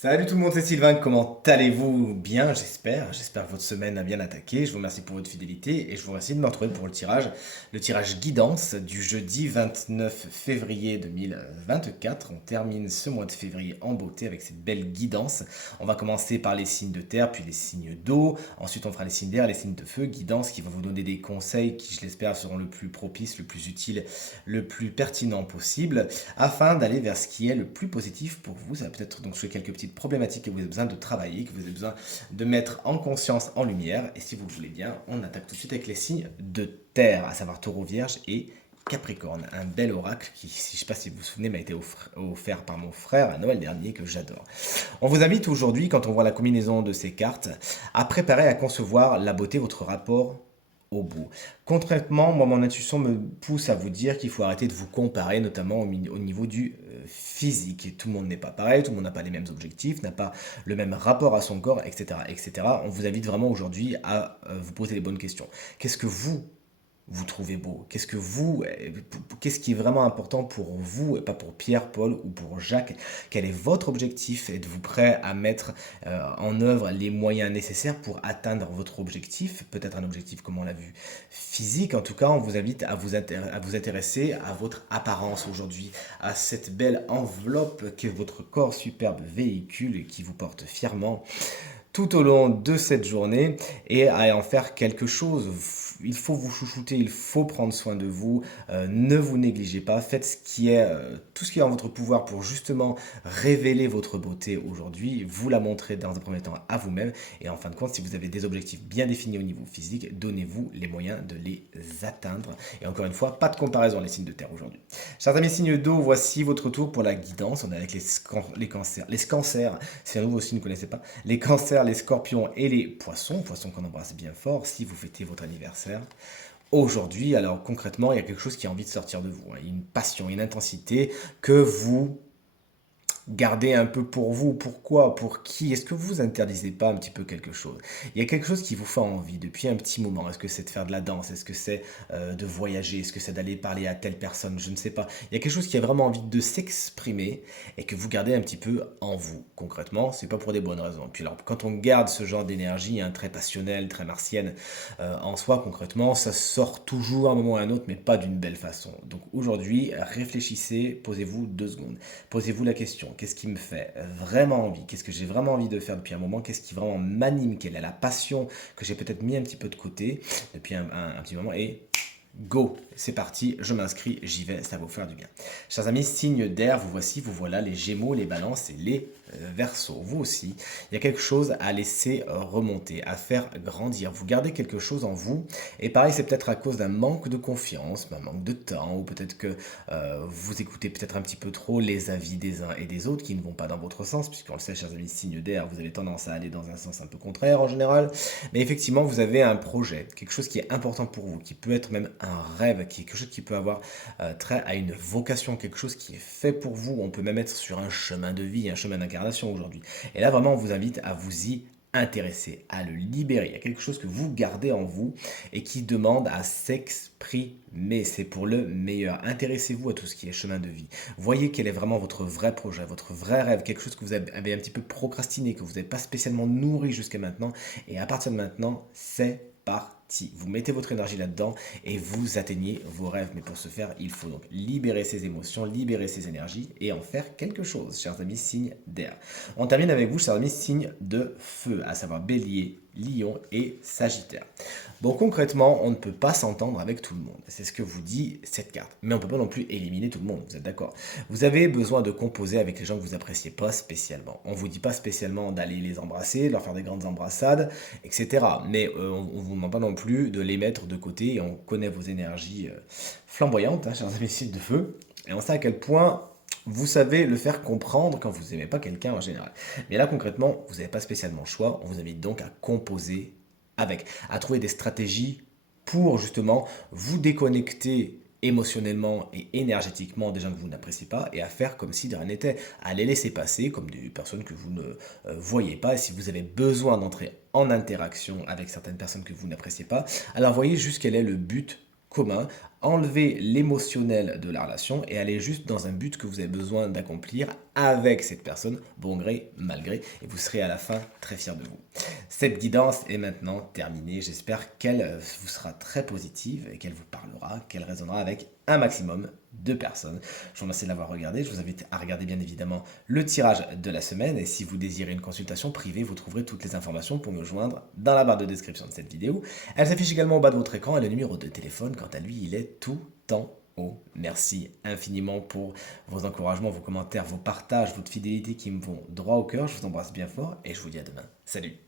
Salut tout le monde, c'est Sylvain, comment allez-vous? Bien, j'espère que votre semaine a bien attaqué. Je vous remercie pour votre fidélité et je vous remercie de me retrouver pour le tirage guidance du jeudi 29 février 2024. On termine ce mois de février en beauté avec cette belle guidance. On va commencer par les signes de terre, puis les signes d'eau. Ensuite, on fera les signes d'air, les signes de feu. Guidance qui va vous donner des conseils qui, je l'espère, seront le plus propice, le plus utile, le plus pertinent possible afin d'aller vers ce qui est le plus positif pour vous. Ça va peut-être donc jouer quelques petites problématiques que vous avez besoin de travailler, que vous avez besoin de mettre en conscience, en lumière. Et si vous le voulez bien, on attaque tout de suite avec les signes de terre, à savoir taureau, vierge et Capricorne, un bel oracle qui, si je ne sais pas si vous vous souvenez, m'a été offert par mon frère à Noël dernier, que j'adore. On vous invite aujourd'hui, quand on voit la combinaison de ces cartes, à préparer, à concevoir la beauté, votre rapport au bout. Concrètement, moi, mon intuition me pousse à vous dire qu'il faut arrêter de vous comparer, notamment au niveau du physique. Tout le monde n'est pas pareil, tout le monde n'a pas les mêmes objectifs, n'a pas le même rapport à son corps, etc., etc. On vous invite vraiment aujourd'hui à vous poser les bonnes questions. Qu'est-ce que vous trouvez beau? Qu'est-ce qui est vraiment important pour vous et pas pour Pierre, Paul ou pour Jacques? Quel est votre objectif? Êtes-vous prêt à mettre en œuvre les moyens nécessaires pour atteindre votre objectif? Peut-être un objectif, comme on l'a vu, physique. En tout cas, on vous invite à vous intéresser à votre apparence aujourd'hui, à cette belle enveloppe que votre corps superbe véhicule et qui vous porte fièrement tout au long de cette journée et à en faire quelque chose. Il faut vous chouchouter, il faut prendre soin de vous, ne vous négligez pas, faites tout ce qui est en votre pouvoir pour justement révéler votre beauté aujourd'hui, vous la montrer dans un premier temps à vous-même et en fin de compte, si vous avez des objectifs bien définis au niveau physique, donnez-vous les moyens de les atteindre. Et encore une fois, pas de comparaison les signes de terre aujourd'hui. Chers amis signes d'eau, voici votre tour pour la guidance. On est avec les cancers. Les cancers, c'est un nouveau signe que vous ne connaissez pas. Les cancers, les scorpions et les poissons. Poissons qu'on embrasse bien fort si vous fêtez votre anniversaire. Aujourd'hui, alors concrètement, il y a quelque chose qui a envie de sortir de vous. Hein. Une passion, une intensité que vous gardez un peu pour vous. Pourquoi? Pour qui? Est-ce que vous vous interdisez pas un petit peu quelque chose? Il y a quelque chose qui vous fait envie depuis un petit moment. Est-ce que c'est de faire de la danse? Est-ce que c'est de voyager? Est-ce que c'est d'aller parler à telle personne? Je ne sais pas. Il y a quelque chose qui a vraiment envie de s'exprimer et que vous gardez un petit peu en vous. Concrètement, c'est pas pour des bonnes raisons. Puis alors, quand on garde ce genre d'énergie, hein, très passionnelle, très martienne, en soi, concrètement, ça sort toujours à un moment ou à un autre, mais pas d'une belle façon. Donc aujourd'hui, réfléchissez, posez-vous 2 secondes. Posez-vous la question, qu'est-ce qui me fait vraiment envie? Qu'est-ce que j'ai vraiment envie de faire depuis un moment? Qu'est-ce qui vraiment m'anime? Quelle est la passion que j'ai peut-être mis un petit peu de côté depuis un petit moment? Et go, c'est parti, je m'inscris, j'y vais, ça va vous faire du bien. Chers amis, signe d'air, vous voici, vous voilà, les Gémeaux, les Balances et les Verseaux. Vous aussi, il y a quelque chose à laisser remonter, à faire grandir. Vous gardez quelque chose en vous, et pareil, c'est peut-être à cause d'un manque de confiance, d'un manque de temps, ou peut-être que vous écoutez peut-être un petit peu trop les avis des uns et des autres qui ne vont pas dans votre sens, puisqu'on le sait, chers amis, signe d'air, vous avez tendance à aller dans un sens un peu contraire en général. Mais effectivement, vous avez un projet, quelque chose qui est important pour vous, qui peut être même un rêve, quelque chose qui peut avoir trait à une vocation, quelque chose qui est fait pour vous. On peut même être sur un chemin de vie, un chemin d'incarnation aujourd'hui. Et là, vraiment, on vous invite à vous y intéresser, à le libérer. Il y a quelque chose que vous gardez en vous et qui demande à s'exprimer. C'est pour le meilleur. Intéressez-vous à tout ce qui est chemin de vie. Voyez quel est vraiment votre vrai projet, votre vrai rêve, quelque chose que vous avez un petit peu procrastiné, que vous n'avez pas spécialement nourri jusqu'à maintenant. Et à partir de maintenant, c'est parti. Vous mettez votre énergie là-dedans et vous atteignez vos rêves. Mais pour ce faire, il faut donc libérer ses émotions, libérer ses énergies et en faire quelque chose, chers amis, signe d'air. On termine avec vous, chers amis, signe de feu, à savoir bélier, lion et sagittaire. Bon, concrètement, on ne peut pas s'entendre avec tout le monde. C'est ce que vous dit cette carte. Mais on ne peut pas non plus éliminer tout le monde, vous êtes d'accord? Vous avez besoin de composer avec les gens que vous appréciez pas spécialement. On ne vous dit pas spécialement d'aller les embrasser, de leur faire des grandes embrassades, etc. Mais on ne vous demande pas non plus de les mettre de côté. Et on connaît vos énergies flamboyantes, hein, chers amis signes de feu. Et on sait à quel point vous savez le faire comprendre quand vous n'aimez pas quelqu'un en général. Mais là, concrètement, vous n'avez pas spécialement le choix. On vous invite donc à composer avec, à trouver des stratégies pour justement vous déconnecter émotionnellement et énergétiquement des gens que vous n'appréciez pas et à faire comme si de rien n'était, à les laisser passer comme des personnes que vous ne voyez pas. Et si vous avez besoin d'entrer en interaction avec certaines personnes que vous n'appréciez pas, alors voyez juste quel est le but commun enlever l'émotionnel de la relation et aller juste dans un but que vous avez besoin d'accomplir avec cette personne, bon gré, mal gré, et vous serez à la fin très fier de vous. Cette guidance est maintenant terminée. J'espère qu'elle vous sera très positive et qu'elle vous parlera, qu'elle résonnera avec un maximum de personnes. Je vous remercie de l'avoir regardé. Je vous invite à regarder bien évidemment le tirage de la semaine. Et si vous désirez une consultation privée, vous trouverez toutes les informations pour me joindre dans la barre de description de cette vidéo. Elle s'affiche également au bas de votre écran et le numéro de téléphone, quant à lui, il est tout en haut. Merci infiniment pour vos encouragements, vos commentaires, vos partages, votre fidélité qui me vont droit au cœur. Je vous embrasse bien fort et je vous dis à demain. Salut!